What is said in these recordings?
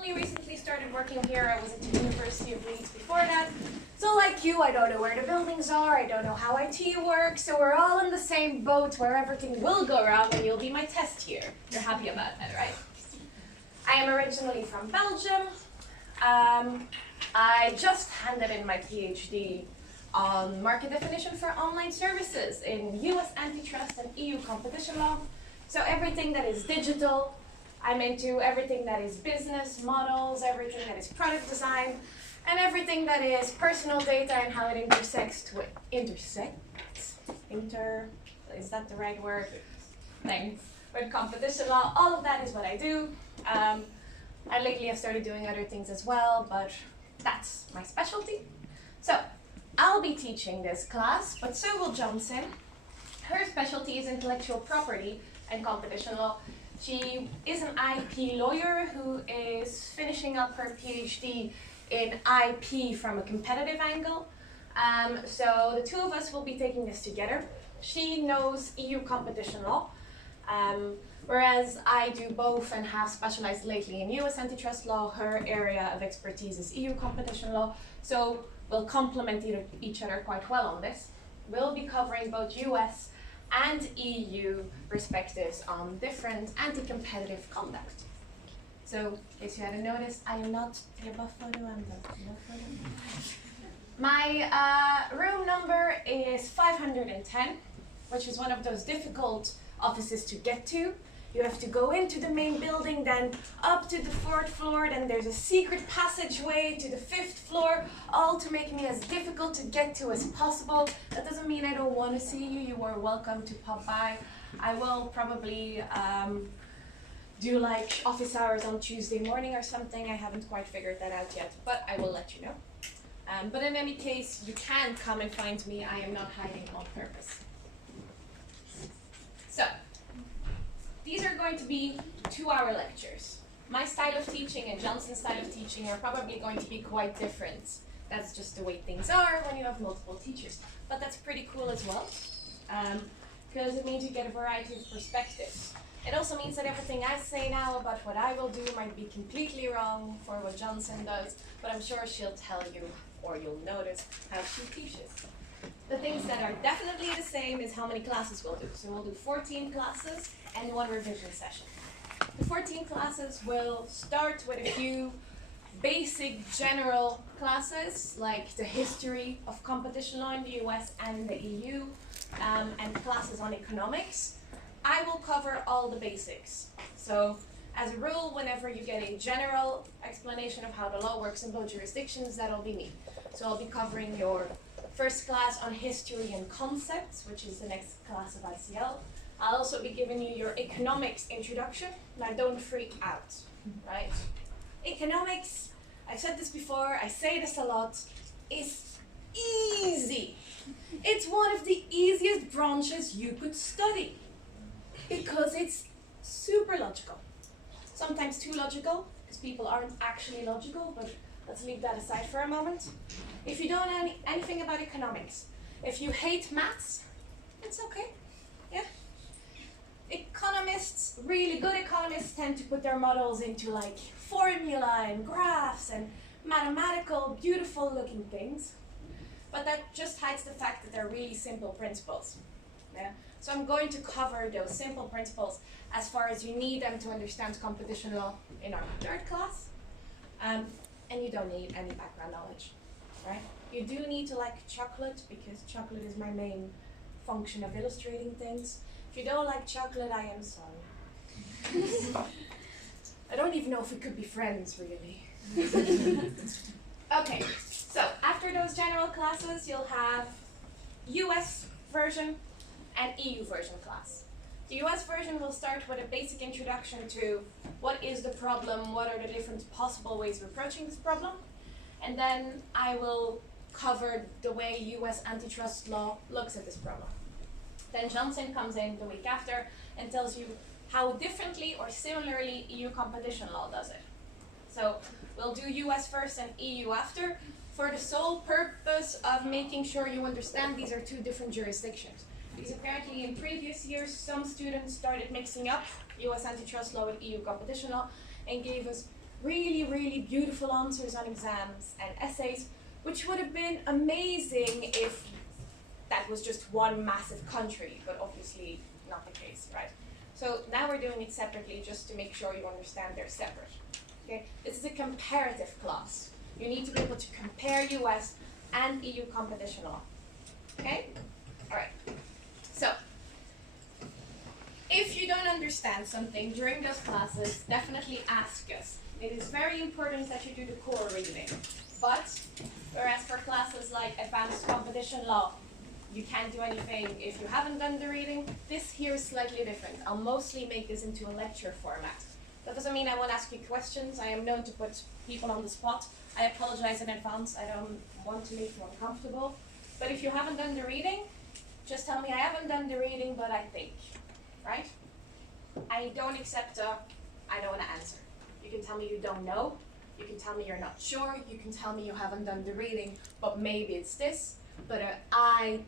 only recently started working here. I was at the University of Leeds before that. So like you, I don't know where the buildings are, I don't know how IT works, so we're all in the same boat where everything will go wrong and you'll be my test here. You're happy about that, right? I am originally from Belgium. I just handed in my PhD on market definition for online services in US antitrust and EU competition law. So everything that is digital, I'm into everything that is business models, everything that is product design, and everything that is personal data and how it intersects with, is that the right word? Thanks. With competition law, all of that is what I do. I lately have started doing other things as well, but that's my specialty. So I'll be teaching this class, but so will Johnson. Her specialty is intellectual property and competition law. She is an IP lawyer who is finishing up her PhD in IP from a competitive angle. So the two of us will be taking this together. She knows EU competition law, whereas I do both and have specialized lately in US antitrust law. Her area of expertise is EU competition law, so we'll complement each other quite well on this. We'll be covering both US and EU perspectives on different anti-competitive conduct. So, in case you hadn't noticed, I am not the above photo, I'm the below photo. My room number is 510, which is one of those difficult offices to get to. You have to go into the main building, then up to the 4th floor, then there's a secret passageway to the 5th floor, all to make me as difficult to get to as possible. That doesn't mean I don't want to see you. You are welcome to pop by. I will probably do like office hours on Tuesday morning or something. I haven't quite figured that out yet, but I will let you know. But in any case, you can come and find me. I am not hiding on purpose. So, these are going to be 2-hour lectures. My style of teaching and Johnson's style of teaching are probably going to be quite different. That's just the way things are when you have multiple teachers. But that's pretty cool as well, because it means you get a variety of perspectives. It also means that everything I say now about what I will do might be completely wrong for what Johnson does, but I'm sure she'll tell you, or you'll notice, how she teaches. The things that are definitely the same is how many classes we'll do. So we'll do 14 classes and 1 revision session. The 14 classes will start with a few basic general classes, like the history of competition law in the US and the EU, and classes on economics. I will cover all the basics. So as a rule, whenever you get a general explanation of how the law works in both jurisdictions, that'll be me. So I'll be covering your first class on history and concepts, which is the next class of ICL. I'll also be giving you your economics introduction. Now don't freak out, right? Economics, I've said this before, I say this a lot, is easy. It's one of the easiest branches you could study because it's super logical. Sometimes too logical, because people aren't actually logical, but let's leave that aside for a moment. If you don't know anything about economics, if you hate maths, it's okay, yeah? Economists, really good economists, tend to put their models into like formula and graphs and mathematical, beautiful looking things. But that just hides the fact that they're really simple principles, yeah? So I'm going to cover those simple principles as far as you need them to understand competition law in our 3rd class. And you don't need any background knowledge, right? You do need to like chocolate, because chocolate is my main function of illustrating things. If you don't like chocolate, I am sorry. I don't even know if we could be friends, really. Okay, so after those general classes, you'll have US version and EU version class. The US version will start with a basic introduction to what is the problem, what are the different possible ways of approaching this problem, and then I will cover the way US antitrust law looks at this problem. Then Johnson comes in the week after and tells you how differently or similarly EU competition law does it. So we'll do US first and EU after for the sole purpose of making sure you understand these are 2 different jurisdictions. Because apparently in previous years, some students started mixing up US antitrust law with EU competition law and gave us really, really beautiful answers on exams and essays, which would have been amazing if that was just one massive country, but obviously not the case, right? So now we're doing it separately just to make sure you understand they're separate. Okay? This is a comparative class. You need to be able to compare US and EU competition law. Okay? All right. So, if you don't understand something during those classes, definitely ask us. It is very important that you do the core reading. But, whereas for classes like advanced competition law, you can't do anything if you haven't done the reading, this here is slightly different. I'll mostly make this into a lecture format. That doesn't mean I won't ask you questions. I am known to put people on the spot. I apologize in advance. I don't want to make you uncomfortable. But if you haven't done the reading, just tell me I haven't done the reading, but I think, right? I don't accept I don't want to answer. You can tell me you don't know. You can tell me you're not sure. You can tell me you haven't done the reading, but maybe it's this. But I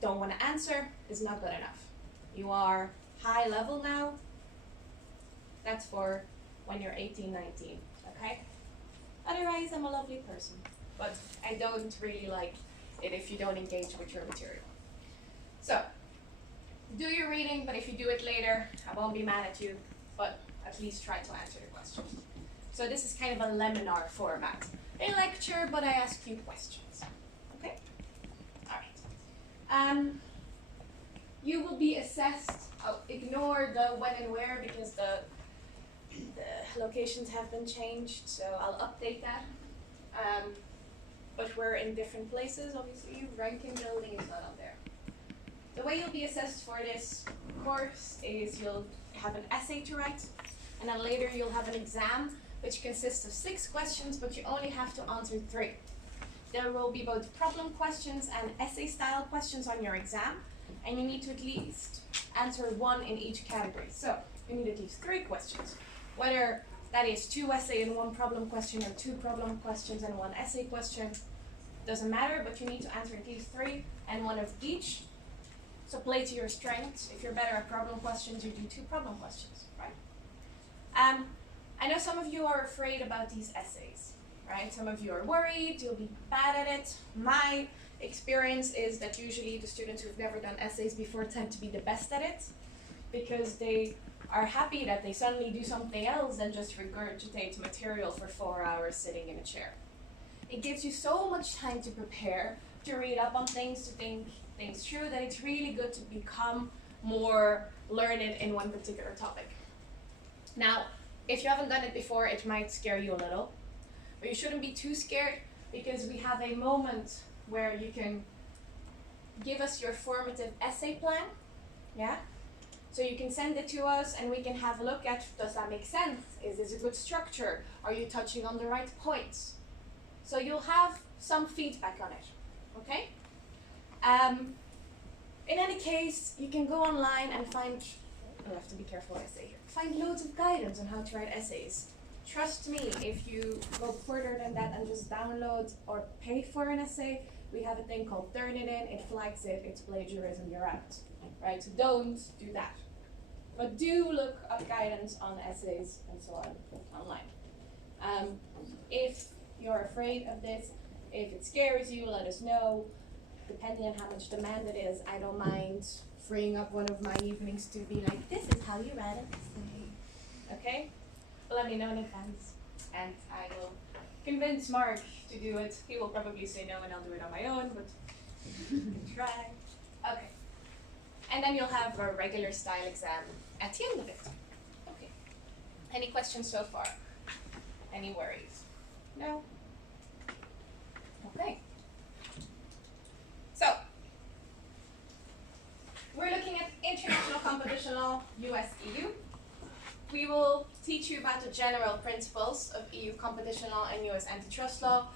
don't want to answer is not good enough. You are high level now. That's for when you're 18, 19, okay? Otherwise, I'm a lovely person. But I don't really like it if you don't engage with your material. So, do your reading, but if you do it later, I won't be mad at you, but at least try to answer the questions. So this is kind of a laminar format. A lecture, but I ask you questions. Okay? All right. You will be assessed. I'll ignore the when and where because the locations have been changed, so I'll update that. But we're in different places, obviously. Ranking building is not on there. The way you'll be assessed for this course is you'll have an essay to write, and then later you'll have an exam, which consists of 6 questions, but you only have to answer 3. There will be both problem questions and essay-style questions on your exam, and you need to at least answer 1 in each category. So you need at least 3 questions. Whether that is 2 essay and 1 problem question, or 2 problem questions and 1 essay question, doesn't matter, but you need to answer at least 3 and 1 of each. So play to your strengths. If you're better at problem questions, you do 2 problem questions, right? I know some of you are afraid about these essays, right? Some of you are worried, you'll be bad at it. My experience is that usually the students who've never done essays before tend to be the best at it, because they are happy that they suddenly do something else than just regurgitate material for 4 hours sitting in a chair. It gives you so much time to prepare, to read up on things, to think things through, that it's really good to become more learned in one particular topic. Now, if you haven't done it before, it might scare you a little, but you shouldn't be too scared, because we have a moment where you can give us your formative essay plan, yeah? So you can send it to us and we can have a look at, does that make sense? Is this a good structure? Are you touching on the right points? So you'll have some feedback on it, okay? In any case, you can go online and find, I have to be careful what I say here, find loads of guidance on how to write essays. Trust me, if you go further than that and just download or pay for an essay, we have a thing called Turnitin, it flags it, it's plagiarism, you're out, right? So don't do that. But do look up guidance on essays and so on online. If you're afraid of this, if it scares you, let us know. Depending on how much demand it is, I don't mind freeing up one of my evenings to be like, this is how you write an essay. Okay? But let me know in advance, and I will convince Mark to do it. He will probably say no and I'll do it on my own, but try. Okay. And then you'll have a regular style exam at the end of it. Okay. Any questions so far? Any worries? No? Okay. So, we're looking at international competition law, US, EU. We will teach you about the general principles of EU competition law and US antitrust law.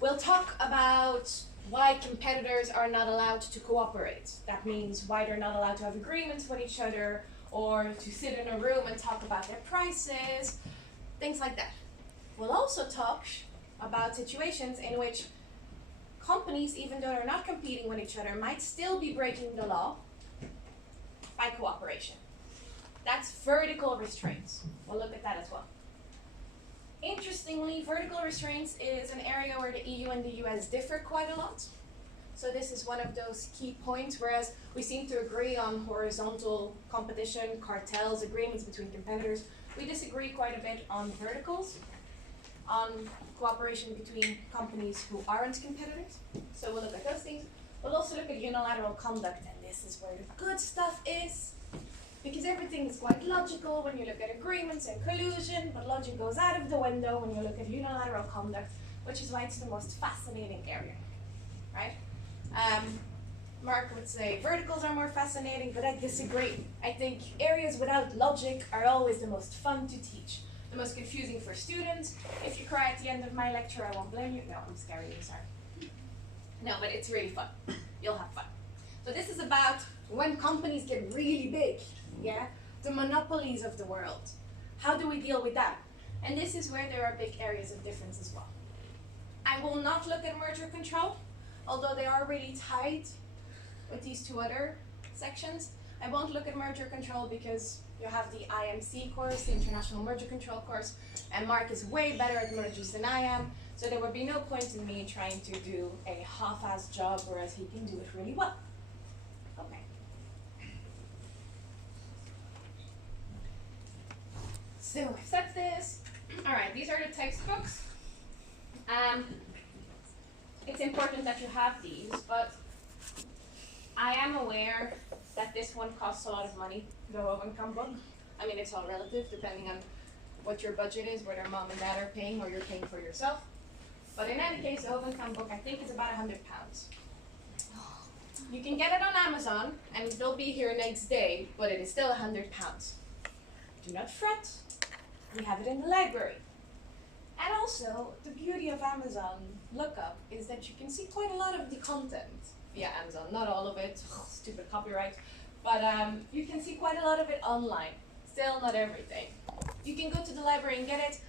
We'll talk about why competitors are not allowed to cooperate. That means why they're not allowed to have agreements with each other, or to sit in a room and talk about their prices, things like that. We'll also talk about situations in which companies, even though they're not competing with each other, might still be breaking the law by cooperation. That's vertical restraints. We'll look at that as well. Interestingly, vertical restraints is an area where the EU and the US differ quite a lot. So this is one of those key points, whereas we seem to agree on horizontal competition, cartels, agreements between competitors. We disagree quite a bit on verticals, on cooperation between companies who aren't competitors. So we'll look at those things. We'll also look at unilateral conduct, and this is where the good stuff is, because everything is quite logical when you look at agreements and collusion, but logic goes out of the window when you look at unilateral conduct, which is why it's the most fascinating area, right? Mark would say verticals are more fascinating, but I disagree. I think areas without logic are always the most fun to teach, the most confusing for students. If you cry at the end of my lecture, I won't blame you. No, I'm scaring you, sorry. No, but it's really fun. You'll have fun. So this is about when companies get really big, yeah? The monopolies of the world. How do we deal with that? And this is where there are big areas of difference as well. I will not look at merger control, although they are really tied with these two other sections. I won't look at merger control because you have the IMC course, the International Merger Control course, and Mark is way better at mergers than I am, so there would be no point in me trying to do a half-assed job, whereas he can do it really well. Okay. So I've set this. All right, these are the textbooks. It's important that you have these, but I am aware that this one costs a lot of money, the Hovenkamp book. I mean, it's all relative, depending on what your budget is, whether mom and dad are paying or you're paying for yourself. But in any case, the Hovenkamp book, I think it's about £100. You can get it on Amazon, and it'll be here next day, but it is still £100. Do not fret, we have it in the library. And also, the beauty of Amazon lookup is that you can see quite a lot of the content via Amazon. Not all of it, stupid copyright, but you can see quite a lot of it online. Still not everything. You can go to the library and get it.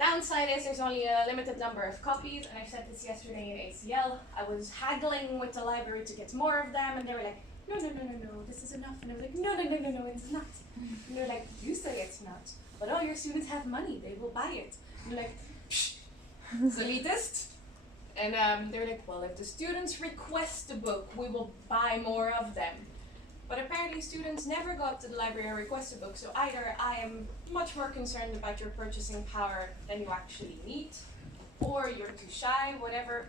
Downside is there's only a limited number of copies, and I said this yesterday in ACL. I was haggling with the library to get more of them, and they were like, no, this is enough. And I was like, no, it's not. And they're like, you say it's not, but all your students have money, they will buy it. And you're like, psh, it's elitist. And they're like, well, if the students request a book, we will buy more of them. But apparently students never go up to the library and request a book, so either I am much more concerned about your purchasing power than you actually need, or you're too shy, whatever.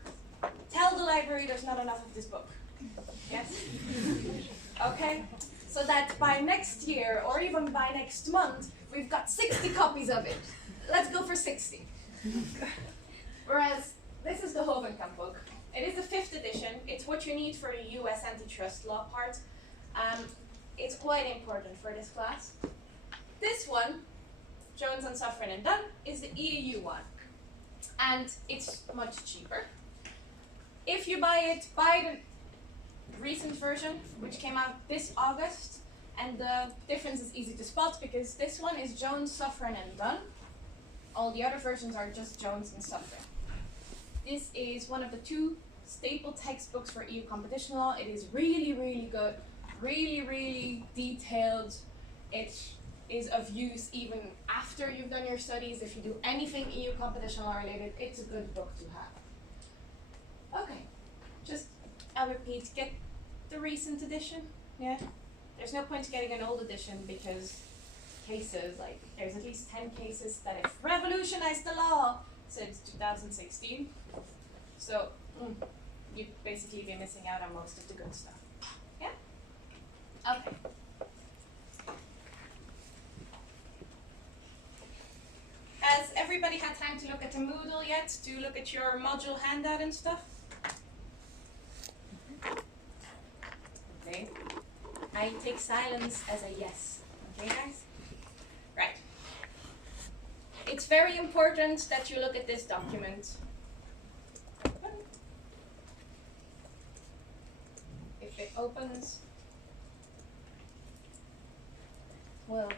Tell the library there's not enough of this book. Yes? Okay? So that by next year, or even by next month, we've got 60 copies of it. Let's go for 60. Whereas, this is the Hovenkamp book. It is the 5th edition. It's what you need for the US antitrust law part. It's quite important for this class. This one, Jones and Suffren and Dunn, is the EU one. And it's much cheaper. If you buy it, buy the recent version, which came out this August. And the difference is easy to spot because this one is Jones, Suffren and Dunn. All the other versions are just Jones and Suffren. This is one of the 2 staple textbooks for EU competition law. It is really, really good, really detailed. It is of use even after you've done your studies. If you do anything EU competition law related, it's a good book to have. Okay, just, I'll repeat, get the recent edition, yeah? There's no point getting an old edition because cases, like, there's at least 10 cases that have revolutionized the law since 2016. So, you'd basically be missing out on most of the good stuff. Yeah? Okay. Has everybody had time to look at the Moodle yet? To look at your module handout and stuff? Okay. I take silence as a yes. Okay, guys? Right. It's very important that you look at this document. If it opens. Well,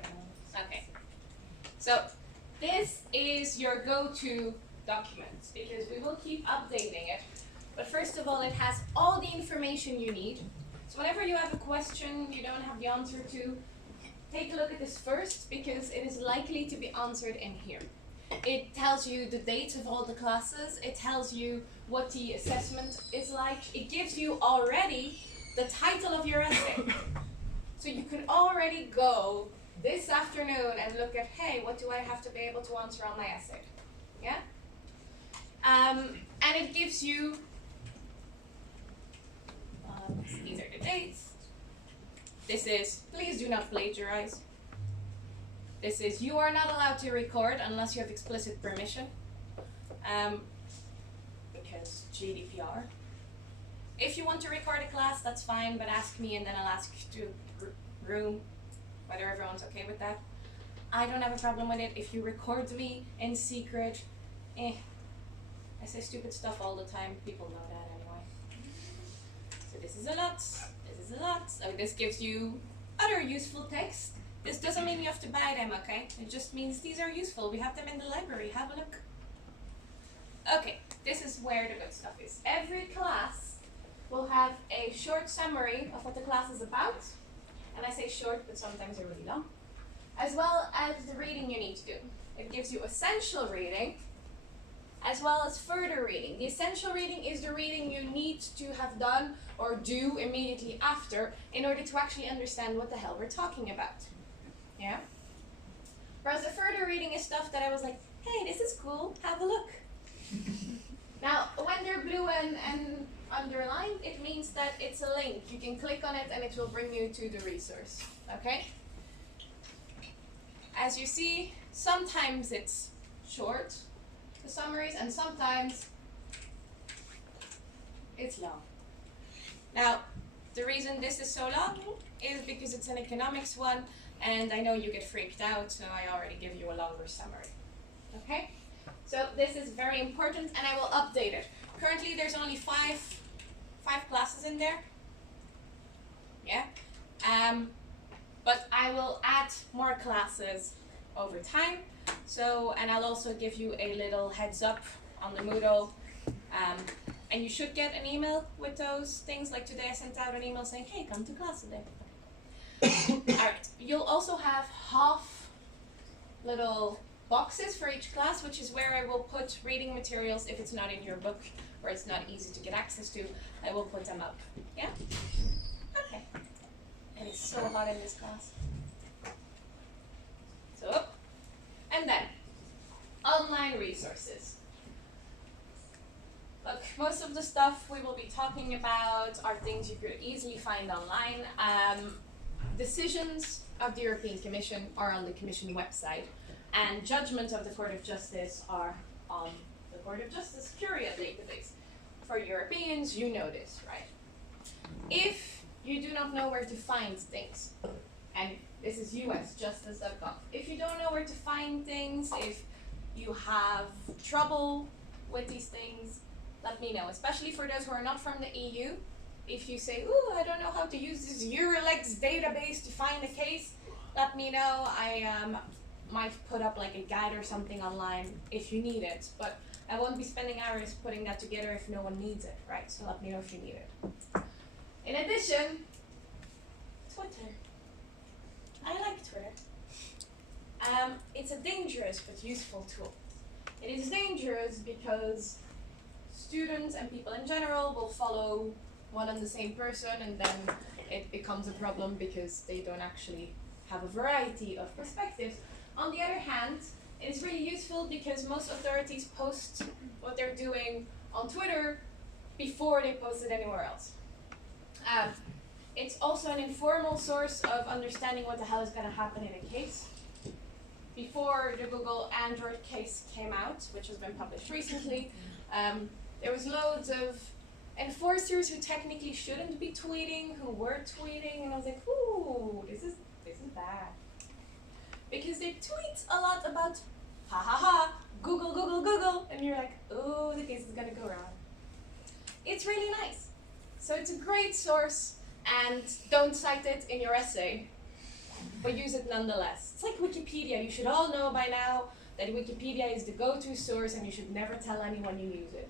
okay. So, this is your go-to document because we will keep updating it. But first of all, it has all the information you need. So whenever you have a question you don't have the answer to, take a look at this first because it is likely to be answered in here. It tells you the dates of all the classes. It tells you what the assessment is like. It gives you already the title of your essay. So you can already go this afternoon and look at, hey, what do I have to be able to answer on my essay? Yeah? And it gives you, these are the dates. This is, please do not plagiarize. This is, you are not allowed to record unless you have explicit permission. Because GDPR. If you want to record a class, that's fine, but ask me and then I'll ask to room whether everyone's okay with that. I don't have a problem with it. If you record me in secret, I say stupid stuff all the time. People know that anyway. So this is a lot. This is a lot. So this gives you other useful text. This doesn't mean you have to buy them, okay? It just means these are useful. We have them in the library. Have a look. Okay, this is where the good stuff is. Every class will have a short summary of what the class is about. And I say short, but sometimes they're really long. As well as the reading you need to do. It gives you essential reading, as well as further reading. The essential reading is the reading you need to have done or do immediately after in order to actually understand what the hell we're talking about. Yeah? Whereas the further reading is stuff that I was like, hey, this is cool, have a look. Now, when they're blue and underlined, it means that it's a link. You can click on it and it will bring you to the resource. Okay? As you see, sometimes it's short, the summaries, and sometimes it's long. Now, the reason this is so long is because it's an economics one, and I know you get freaked out, so I already give you a longer summary. Okay? So this is very important, and I will update it. Currently, there's only five classes in there. Yeah? But I will add more classes over time. So, and I'll also give you a little heads up on the Moodle. And you should get an email with those things. Like today I sent out an email saying, hey, come to class today. Alright, you'll also have half little boxes for each class, which is where I will put reading materials if it's not in your book or it's not easy to get access to. I will put them up. Yeah? Okay. And it's so hot in this class. So, and then, online resources. Look, most of the stuff we will be talking about are things you could easily find online. Decisions of the European Commission are on the Commission website, and judgments of the Court of Justice are on the Court of Justice Curia database. For Europeans, you know this, right? If you do not know where to find things, and this is usjustice.gov. If you don't know where to find things, if you have trouble with these things, let me know, especially for those who are not from the EU. If you say, ooh, I don't know how to use this Eurolex database to find a case, let me know. I might put up like a guide or something online if you need it, but I won't be spending hours putting that together if no one needs it, right? So let me know if you need it. In addition, Twitter. I like Twitter. It's a dangerous but useful tool. It is dangerous because students and people in general will follow one and the same person, and then it becomes a problem because they don't actually have a variety of perspectives. On the other hand, it is really useful because most authorities post what they're doing on Twitter before they post it anywhere else. It's also an informal source of understanding what the hell is going to happen in a case. Before the Google Android case came out, which has been published recently, there was loads of enforcers who technically shouldn't be tweeting, who were tweeting, and I was like, ooh, this is bad. Because they tweet a lot about, ha ha ha, Google, Google, Google, and you're like, oh, the case is gonna go wrong. It's really nice. So it's a great source, and don't cite it in your essay, but use it nonetheless. It's like Wikipedia. You should all know by now that Wikipedia is the go-to source, and you should never tell anyone you use it.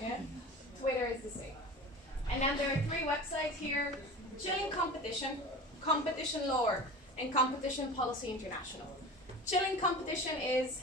Yeah? Twitter is the same. And then there are 3 websites here: Chilling Competition, Competition Law, and Competition Policy International. Chilling Competition is